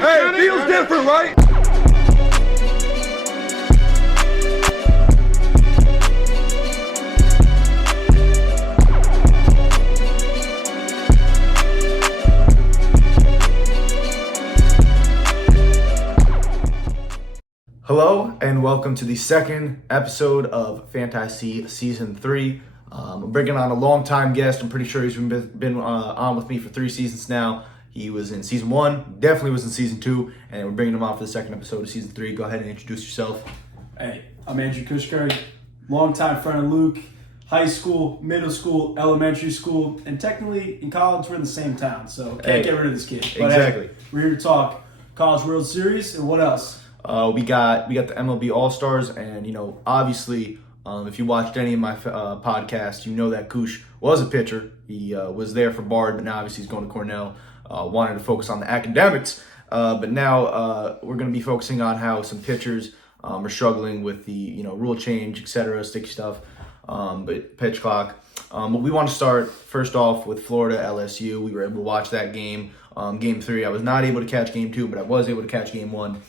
Hey, it feels different, right? Hello and welcome to the second episode of Fantasy Season 3. I'm bringing on a long-time guest. I'm pretty sure he's been on with me for 3 seasons now. He was in Season 1, definitely was in Season 2, and we're bringing him on for the second episode of Season 3. Go ahead and introduce yourself. Hey, I'm Andrew Coosh, longtime friend of Luke, high school, middle school, elementary school, and technically in college we're in the same town, so can't get rid of this kid. But exactly. Hey, we're here to talk College World Series and what else? We got the MLB All-Stars, and obviously, if you watched any of my podcasts, you know that Coosh was a pitcher. He was there for Bard, but now obviously he's going to Cornell. Wanted to focus on the academics, but now we're going to be focusing on how some pitchers are struggling with the rule change, etc., sticky stuff, but pitch clock. But we want to start first off with Florida LSU. We were able to watch that game, Game 3. I was not able to catch Game 2, but I was able to catch Game 1.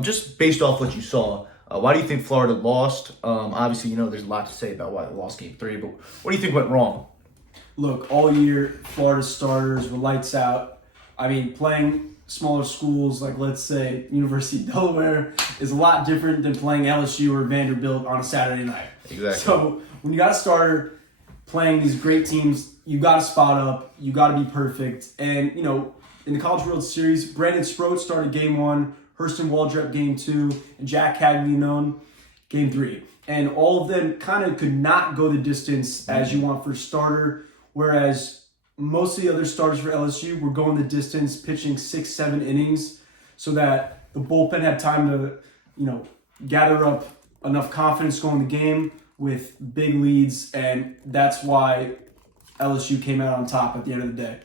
Just based off what you saw, why do you think Florida lost? Obviously, there's a lot to say about why they lost Game 3, but what do you think went wrong? Look, all year, Florida starters were lights out. I mean, playing smaller schools like, let's say, University of Delaware is a lot different than playing LSU or Vanderbilt on a Saturday night. Exactly. So when you got a starter playing these great teams, you got to spot up, you got to be perfect. And, in the College World Series, Brandon Sproat started Game 1, Hurston Waldrep Game 2, and Jack Caglianone Game 3. And all of them kind of could not go the distance as you want for a starter, whereas most of the other starters for LSU were going the distance, pitching 6-7 innings, so that the bullpen had time to, gather up enough confidence going the game with big leads, and that's why LSU came out on top at the end of the day.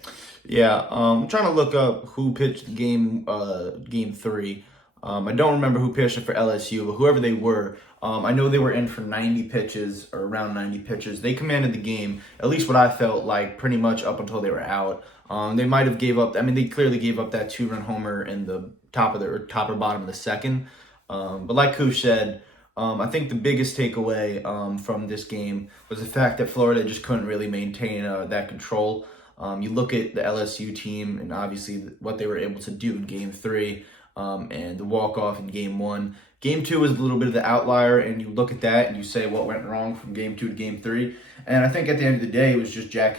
Yeah, I'm trying to look up who pitched Game 3. I don't remember who pitched it for LSU, but whoever they were, I know they were in for 90 pitches or around 90 pitches. They commanded the game, at least what I felt like, pretty much up until they were out. They might have gave up. I mean, they clearly gave up that 2-run homer in the top or bottom of the second. But like Coosh said, I think the biggest takeaway from this game was the fact that Florida just couldn't really maintain that control. You look at the LSU team and obviously what they were able to do in Game 3 and the walk-off in Game 1. Game 2 was a little bit of the outlier, and you look at that and you say what went wrong from Game 2 to Game 3. And I think at the end of the day, it was just Jack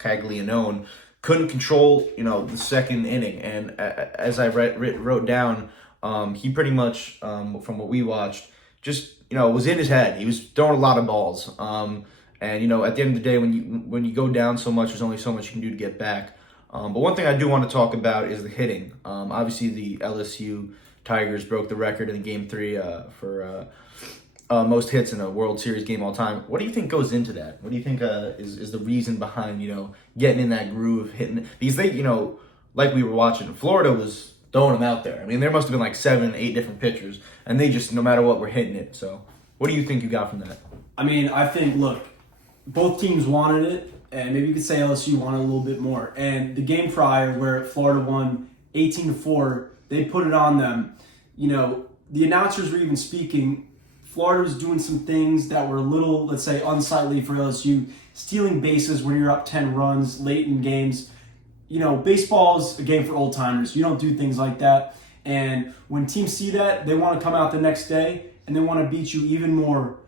Caglianone couldn't control, the second inning. And as I wrote down, he pretty much, from what we watched, just, was in his head. He was throwing a lot of balls. And, at the end of the day, when you go down so much, there's only so much you can do to get back. But one thing I do want to talk about is the hitting. Obviously, the LSU Tigers broke the record in Game 3 for most hits in a World Series game all time. What do you think goes into that? What do you think is the reason behind, getting in that groove, hitting? Because they, like we were watching, Florida was throwing them out there. I mean, there must have been like 7, 8 different pitchers, and they just, no matter what, were hitting it. So what do you think you got from that? I mean, I think, look, both teams wanted it, and maybe you could say LSU wanted a little bit more. And the game prior, where Florida won 18-4, they put it on them. The announcers were even speaking. Florida was doing some things that were a little, let's say, unsightly for LSU, stealing bases when you're up 10 runs late in games. Baseball is a game for old timers. You don't do things like that. And when teams see that, they want to come out the next day and they want to beat you even more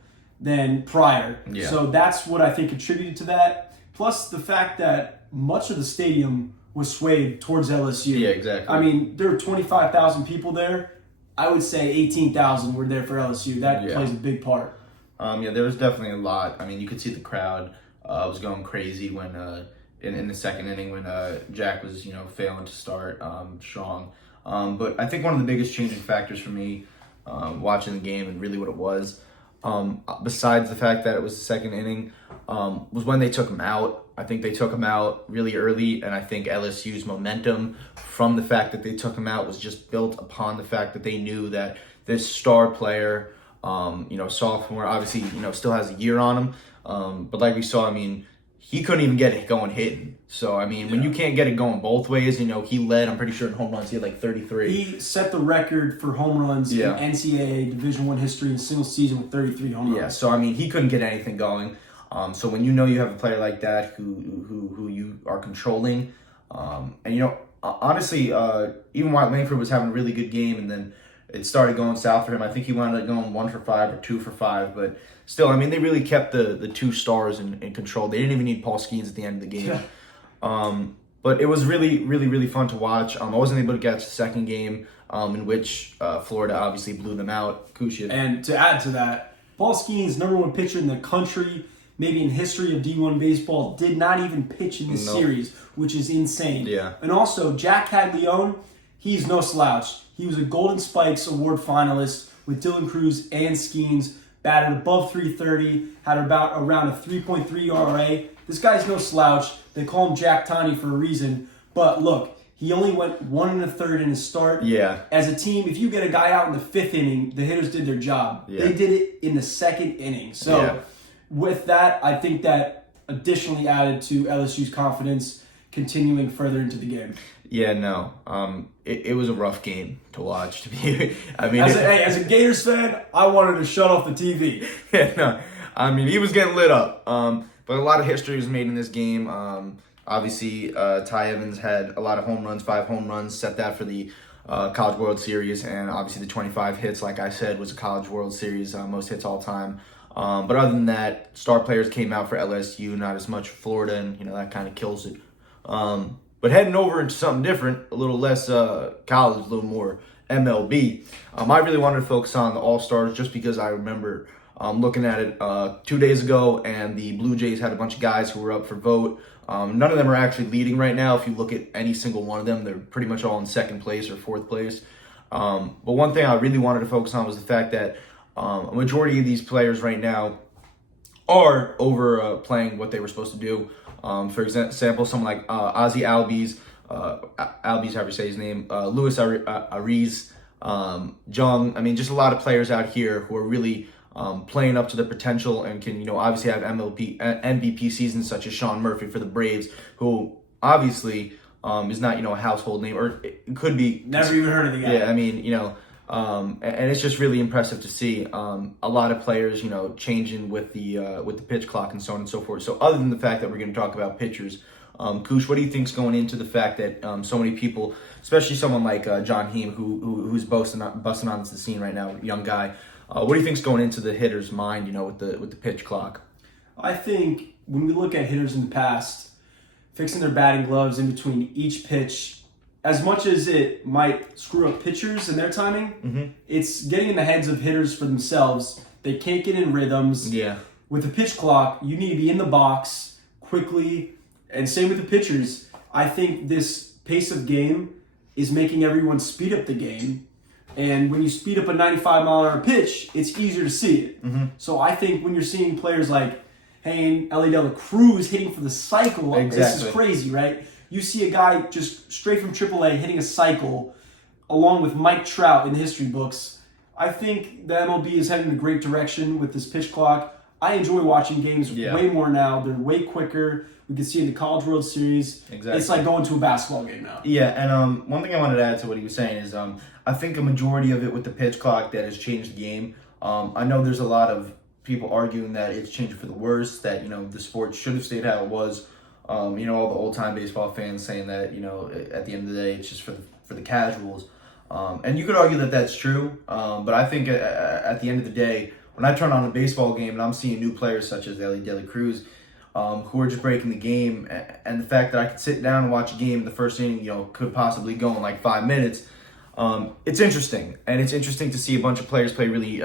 than prior. Yeah. So that's what I think contributed to that. Plus the fact that much of the stadium was swayed towards LSU. Yeah, exactly. I mean, there were 25,000 people there. I would say 18,000 were there for LSU. That plays a big part. There was definitely a lot. I mean, you could see the crowd was going crazy when in the second inning when Jack was failing to start strong. But I think one of the biggest changing factors for me watching the game and really what it was, besides the fact that it was the second inning, was when they took him out. I think they took him out really early, and I think LSU's momentum from the fact that they took him out was just built upon the fact that they knew that this star player, sophomore, obviously, still has a year on him. But like we saw, I mean, he couldn't even get it going hitting. So, I mean, when you can't get it going both ways, he led, I'm pretty sure in home runs, he had like 33. He set the record for home runs in NCAA Division I history in a single season with 33 home runs. Yeah, so, I mean, he couldn't get anything going. So when you have a player like that who you are controlling, and, honestly, even while Langford was having a really good game and then it started going south for him, I think he wound up going 1 for 5 or 2 for 5, but still, I mean, they really kept the two stars in control. They didn't even need Paul Skeens at the end of the game. Yeah. But it was really, really, really fun to watch. I wasn't able to catch the second game, in which Florida obviously blew them out. Coosh. And to add to that, Paul Skeens, #1 pitcher in the country, maybe in history of D1 baseball, did not even pitch in this series, which is insane. Yeah. And also, Jack Caglione, he's no slouch. He was a Golden Spikes Award finalist with Dylan Cruz and Skeens, batted above 330, had around a 3.3 ERA. This guy's no slouch. They call him Jack Tiny for a reason. But look, he only went 1 1/3 in his start. Yeah. As a team, if you get a guy out in the 5th inning, the hitters did their job. Yeah. They did it in the 2nd inning. So with that, I think that additionally added to LSU's confidence continuing further into the game. Yeah, no. It was a rough game to watch. To be, I mean, as a Gators fan, I wanted to shut off the TV. Yeah, no. I mean, he was getting lit up. But a lot of history was made in this game. Obviously, Ty Evans had a lot of home runs, 5 home runs, set that for the College World Series, and obviously the 25 hits, like I said, was a College World Series, most hits all time. But other than that, star players came out for LSU, not as much Florida, and that kind of kills it. But heading over into something different, a little less college, a little more MLB. I really wanted to focus on the All-Stars just because I remember looking at it 2 days ago, and the Blue Jays had a bunch of guys who were up for vote. None of them are actually leading right now. If you look at any single one of them, they're pretty much all in 2nd place or 4th place. But one thing I really wanted to focus on was the fact that a majority of these players right now are over playing what they were supposed to do. For example, someone like Ozzy Albies, however you say his name, Luis Ariz, Jung. I mean, just a lot of players out here who are really playing up to their potential and can, obviously have MVP seasons, such as Sean Murphy for the Braves, who obviously is not, a household name, or it could be. Never even heard of the guy. Yeah, I mean, and it's just really impressive to see a lot of players, changing with the pitch clock and so on and so forth. So other than the fact that we're going to talk about pitchers, Coosh, what do you think's going into the fact that so many people, especially someone like John Heem, who's busting onto the scene right now, young guy, what do you think's going into the hitter's mind, with the pitch clock? I think when we look at hitters in the past, fixing their batting gloves in between each pitch, as much as it might screw up pitchers and their timing, it's getting in the heads of hitters for themselves. They can't get in rhythms. Yeah. With the pitch clock, you need to be in the box quickly, and same with the pitchers. I think this pace of game is making everyone speed up the game. And when you speed up a 95-mile-an-hour pitch, it's easier to see it. So I think when you're seeing players like Ellie De La Cruz hitting for the cycle, This is crazy, right? You see a guy just straight from AAA hitting a cycle along with Mike Trout in the history books. I think the MLB is heading in a great direction with this pitch clock. I enjoy watching games way more now. They're way quicker. We can see in the College World Series. Exactly. It's like going to a basketball game now. Yeah, and one thing I wanted to add to what he was saying is I think a majority of it with the pitch clock that has changed the game. I know there's a lot of people arguing that it's changed for the worse, that, the sport should have stayed how it was. All the old-time baseball fans saying that, at the end of the day, it's just for the casuals. And you could argue that that's true, but I think at the end of the day, when I turn on a baseball game and I'm seeing new players such as Ellie De La Cruz, who are just breaking the game, and the fact that I could sit down and watch a game, the first inning, could possibly go in like 5 minutes, it's interesting. And it's interesting to see a bunch of players play really,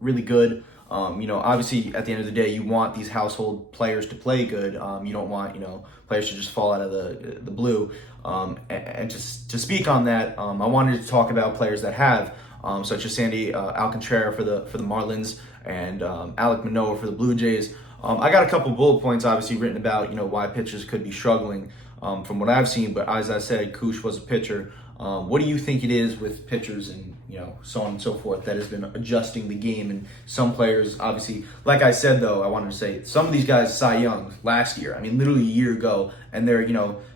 really good. Obviously, at the end of the day, you want these household players to play good. You don't want, players to just fall out of the blue. And to speak on that, I wanted to talk about players that have, such as Sandy Alcantara for the Marlins and Alek Manoah for the Blue Jays. I got a couple bullet points, obviously, written about, why pitchers could be struggling from what I've seen. But as I said, Coosh was a pitcher. What do you think it is with pitchers and so on and so forth that has been adjusting the game? And some players, obviously, like I said though, I wanted to say some of these guys Cy Young last year. I mean, literally a year ago, and they're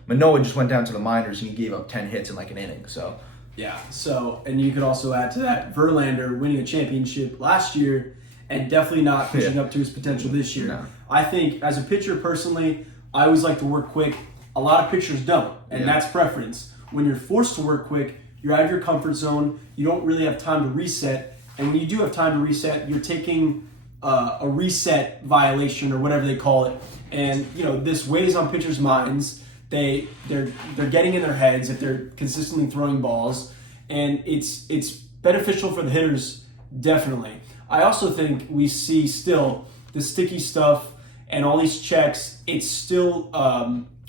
Manoah just went down to the minors and he gave up 10 hits in like an inning. So yeah. So and you could also add to that Verlander winning a championship last year and definitely not pitching up to his potential this year. No. I think as a pitcher personally, I always like to work quick. A lot of pitchers don't, and that's preference. When you're forced to work quick, you're out of your comfort zone. You don't really have time to reset. And when you do have time to reset, you're taking a reset violation or whatever they call it. And this weighs on pitchers' minds. They're getting in their heads if they're consistently throwing balls, and it's beneficial for the hitters definitely. I also think we see still the sticky stuff and all these checks. It's still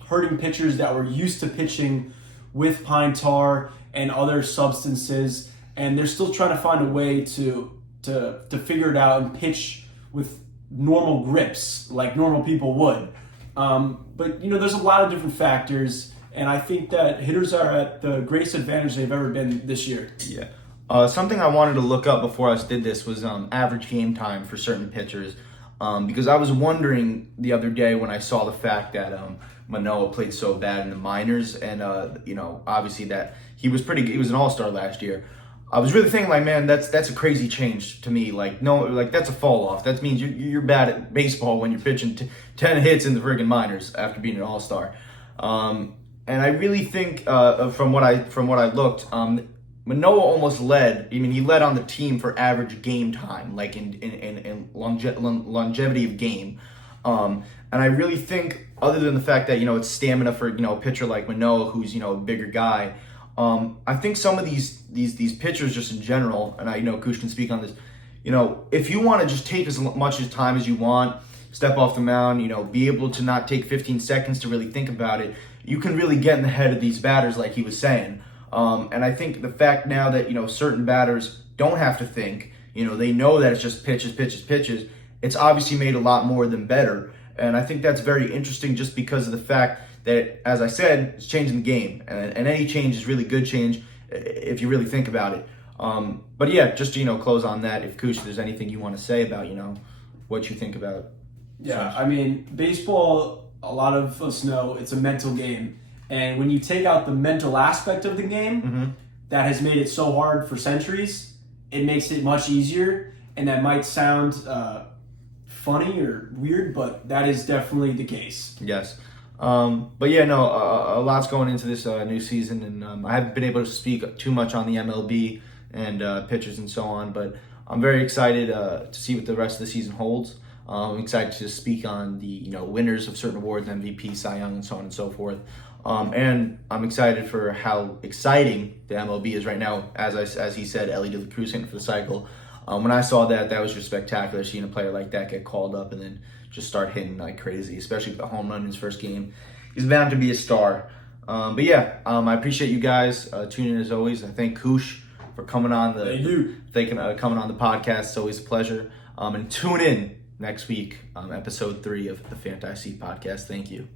hurting pitchers that were used to pitching with pine tar and other substances, and they're still trying to find a way to figure it out and pitch with normal grips like normal people would. But there's a lot of different factors, and I think that hitters are at the greatest advantage they've ever been this year. Yeah. Something I wanted to look up before I did this was average game time for certain pitchers, because I was wondering the other day when I saw the fact that Manoah played so bad in the minors, and obviously that he was an all-star last year. I was really thinking, like, man, that's a crazy change to me. Like, no, like that's a fall off. That means you're bad at baseball when you're pitching 10 hits in the friggin' minors after being an all-star. And I really think from what I looked, Manoah almost led. I mean, he led on the team for average game time, like in longevity of game. And I really think, other than the fact that it's stamina for a pitcher like Manoah, who's a bigger guy, I think some of these pitchers just in general, and I know Coosh can speak on this. If you want to just take as much time as you want, step off the mound, be able to not take 15 seconds to really think about it, you can really get in the head of these batters, like he was saying. And I think the fact now that certain batters don't have to think, they know that it's just pitches. It's obviously made a lot more than better. And I think that's very interesting just because of the fact that, as I said, it's changing the game. And any change is really good change if you really think about it. But yeah, just to, close on that, if Coosh, there's anything you want to say about, what you think about. Yeah, I mean, baseball, a lot of us know it's a mental game. And when you take out the mental aspect of the game that has made it so hard for centuries, it makes it much easier. And that might sound funny or weird, but that is definitely the case. Yes. But yeah, no, a lot's going into this new season, and I haven't been able to speak too much on the MLB and pitchers and so on, but I'm very excited to see what the rest of the season holds. I'm excited to speak on the winners of certain awards, MVP, Cy Young, and so on and so forth. And I'm excited for how exciting the MLB is right now. As he said, Ellie de la Cruz hitting for the cycle. When I saw that was just spectacular, seeing a player like that get called up and then just start hitting like crazy, especially with the home run in his first game. He's bound to be a star. But yeah, I appreciate you guys tuning in as always. I thank Coosh for coming on coming on the podcast. It's always a pleasure. And tune in next week, episode 3 of the Fantasy Podcast. Thank you.